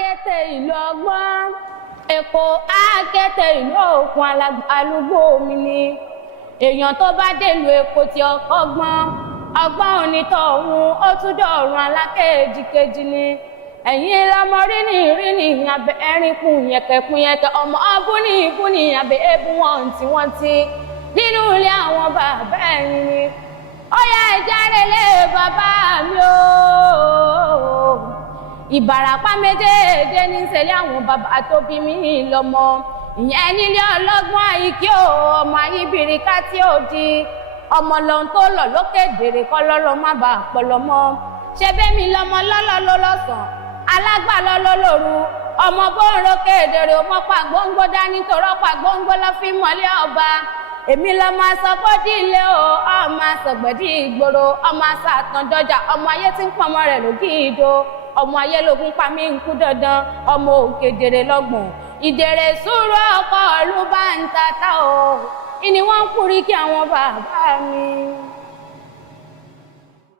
akété ìlú ọgbọ́n Èkó akété ìlú òkun alúgbó omi ni èèyàn tó bá dèlú Èkó tí ọkọ ọgbọ́n onítọ̀hún ó tún dọ̀run alákejìkejì ni ẹ̀yin lọmọ rínì abẹ ẹ̀rínkùn yẹ̀kẹ̀ ọmọ búni abẹ ebú wọn tí wọ́n ti nínú ilé àwọn bàbá ẹ̀yìn ni ó yá ìjáde lé bàbá mi o Ìbàràpá méjèèjì ní ṣẹlẹ̀ àwọn bàbá tó bí mi lọ́mọ ìyẹn nílé ọlọ́gbọ́n àyíkí o ọmọ ayíbìríkà tí ó di ọmọ lọ́n tó lọ lókè dèrè kọ́ lọ́lọ́ má bàa pọ̀lọ́mọ ṣe bẹ́mi lọ́mọ lọ́lọ́ ló lọ́sàn alágbà lọ́lọ́ lóru ọmọ bó ń rókè dèrè ọmọ pàgbóńgbó dání torọ́ pàgbóńgbó lọ́ fi mọ́lẹ̀ ọba èmi lọ́mọ asọ́gbọ́dì ilé o ọmọ asọ̀gbẹ̀dì ìgboro ọmọ asàtàndọ́jà ọmọ ayé tí ń pọnmọ rẹ̀ lókì ìdó ọmọ ayé lógún pa mí ń kú dandan ọmọ òkèdèrè lọ́gbọ̀n ìdèrè sùúrù ọkọ̀ ọ̀lú bá ń tata o ìní wọ́n ń kúrí kí àwọn bàbá mi.